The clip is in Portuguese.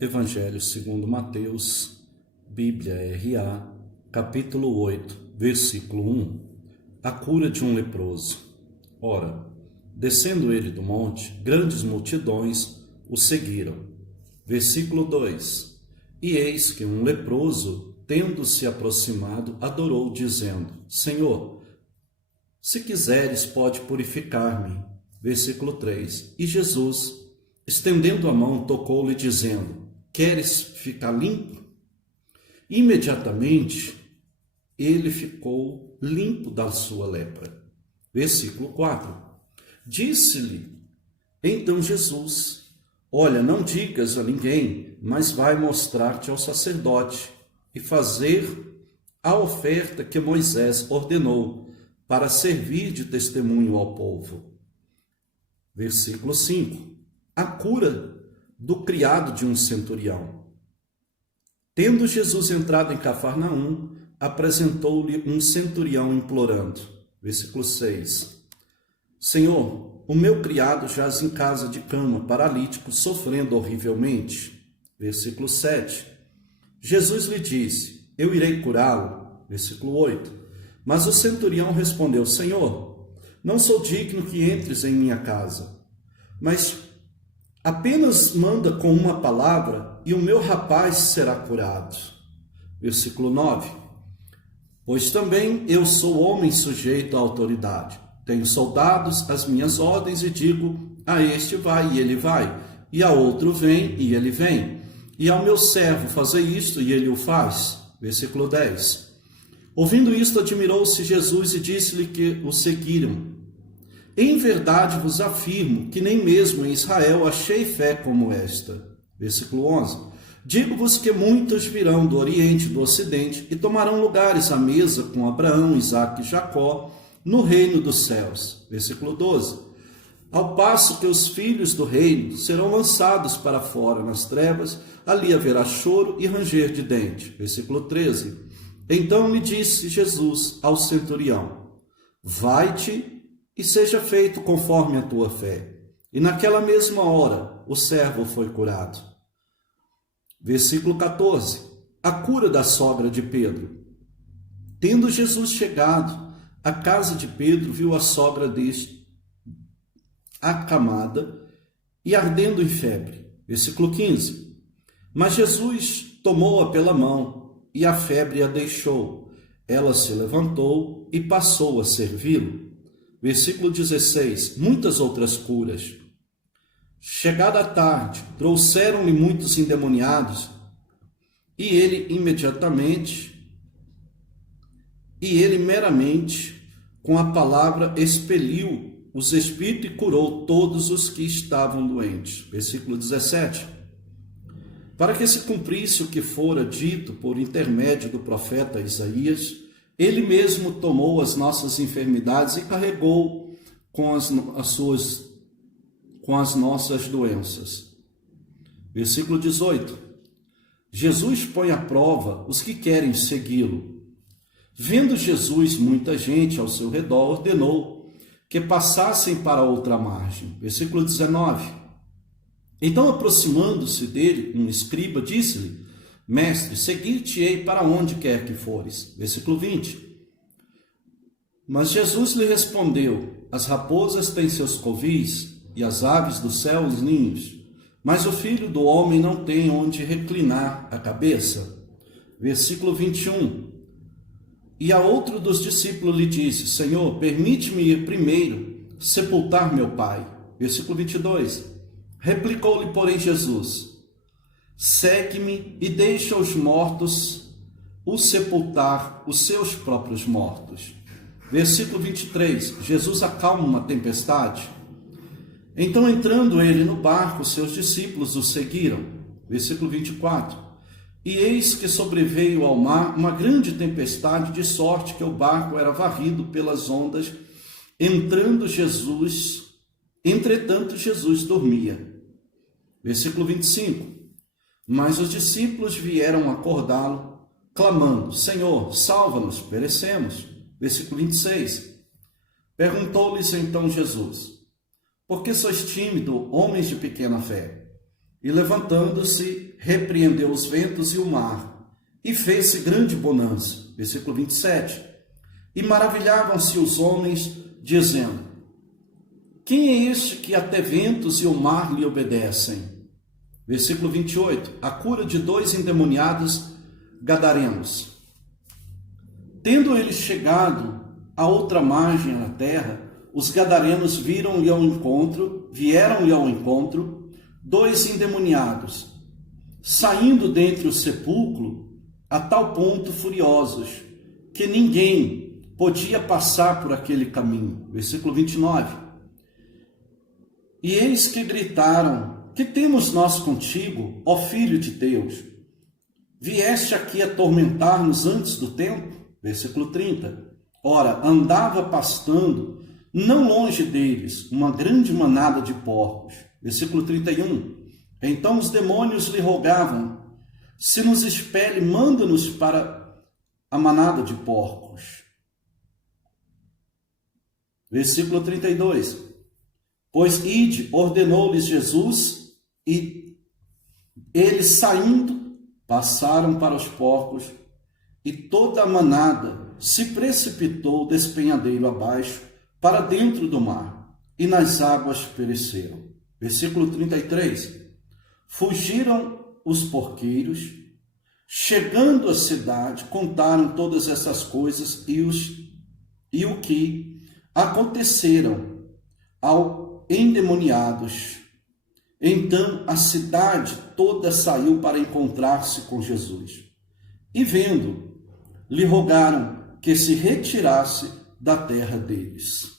Evangelho segundo Mateus, Bíblia R.A., capítulo 8, versículo 1. A cura de um leproso. Ora, descendo ele do monte, grandes multidões o seguiram. Versículo 2. E eis que um leproso, tendo-se aproximado, adorou, dizendo: Senhor, se quiseres, pode purificar-me. Versículo 3. E Jesus, estendendo a mão, tocou-lhe, dizendo: Queres ficar limpo? Imediatamente ele ficou limpo da sua lepra. Versículo 4. Disse-lhe então Jesus: Olha, não digas a ninguém, mas vai mostrar-te ao sacerdote e fazer a oferta que Moisés ordenou, para servir de testemunho ao povo. Versículo 5. A cura do criado de um centurião. Tendo Jesus entrado em Cafarnaum, apresentou-lhe um centurião implorando. Versículo 6. Senhor, o meu criado jaz em casa de cama, paralítico, sofrendo horrivelmente. Versículo 7. Jesus lhe disse: Eu irei curá-lo. Versículo 8. Mas o centurião respondeu: Senhor, não sou digno que entres em minha casa, mas apenas manda com uma palavra e o meu rapaz será curado. Versículo 9. Pois também eu sou homem sujeito à autoridade. Tenho soldados às minhas ordens e digo: a este vai e ele vai, e a outro vem e ele vem, e ao meu servo fazer isto e ele o faz. Versículo 10. Ouvindo isto, admirou-se Jesus e disse-lhe que o seguiram: Em verdade vos afirmo que nem mesmo em Israel achei fé como esta. Versículo 11. Digo-vos que muitos virão do Oriente e do Ocidente e tomarão lugares à mesa com Abraão, Isaque e Jacó no reino dos céus. Versículo 12. Ao passo que os filhos do reino serão lançados para fora nas trevas, ali haverá choro e ranger de dente. Versículo 13. Então lhe disse Jesus ao centurião: Vai-te e seja feito conforme a tua fé. E naquela mesma hora o servo foi curado. Versículo 14. A cura da sogra de Pedro. Tendo Jesus chegado à casa de Pedro, viu a sogra deste acamada e ardendo em febre. Versículo 15. Mas Jesus tomou-a pela mão e a febre a deixou. Ela se levantou e passou a servi-lo. Versículo 16. Muitas outras curas. Chegada a tarde, trouxeram-lhe muitos endemoniados, e ele meramente, com a palavra, expeliu os espíritos e curou todos os que estavam doentes. Versículo 17. Para que se cumprisse o que fora dito por intermédio do profeta Isaías, ele mesmo tomou as nossas enfermidades e carregou com as nossas doenças. Versículo 18. Jesus põe à prova os que querem segui-lo. Vendo Jesus muita gente ao seu redor, ordenou que passassem para outra margem. Versículo 19. Então, aproximando-se dele, um escriba disse-lhe: Mestre, seguir-te-ei para onde quer que fores. Versículo 20. Mas Jesus lhe respondeu: As raposas têm seus covis e as aves do céu os ninhos, mas o Filho do homem não tem onde reclinar a cabeça. Versículo 21. E a outro dos discípulos lhe disse: Senhor, permite-me ir primeiro sepultar meu pai. Versículo 22. Replicou-lhe, porém, Jesus: Segue-me e deixa os mortos sepultar os seus próprios mortos. Versículo 23. Jesus acalma uma tempestade. Então, entrando ele no barco, seus discípulos o seguiram. Versículo 24. E eis que sobreveio ao mar uma grande tempestade, de sorte que o barco era varrido pelas ondas. Entretanto, Jesus dormia. Versículo 25. Mas os discípulos vieram acordá-lo, clamando: Senhor, salva-nos, perecemos. Versículo 26. Perguntou-lhes então Jesus: Por que sois tímidos, homens de pequena fé? E levantando-se, repreendeu os ventos e o mar, e fez-se grande bonança. Versículo 27. E maravilhavam-se os homens, dizendo: quem é este que até ventos e o mar lhe obedecem? Versículo 28. A cura de 2 endemoniados gadarenos. Tendo eles chegado à outra margem da terra, os gadarenos vieram-lhe ao encontro, 2 endemoniados, saindo dentre o sepulcro, a tal ponto furiosos, que ninguém podia passar por aquele caminho. Versículo 29. E eis que gritaram: que temos nós contigo, ó Filho de Deus? Vieste aqui atormentar-nos antes do tempo? Versículo 30. Ora, andava pastando, não longe deles, uma grande manada de porcos. Versículo 31. Então os demônios lhe rogavam: se nos expele, manda-nos para a manada de porcos. Versículo 32. Pois ide, ordenou-lhes Jesus, e eles saindo, passaram para os porcos, e toda a manada se precipitou despenhadeiro abaixo, para dentro do mar, e nas águas pereceram. Versículo 33. Fugiram os porqueiros, chegando à cidade, contaram todas essas coisas e o que aconteceram ao endemoniados. Então a cidade toda saiu para encontrar-se com Jesus. E vendo, lhe rogaram que se retirasse da terra deles.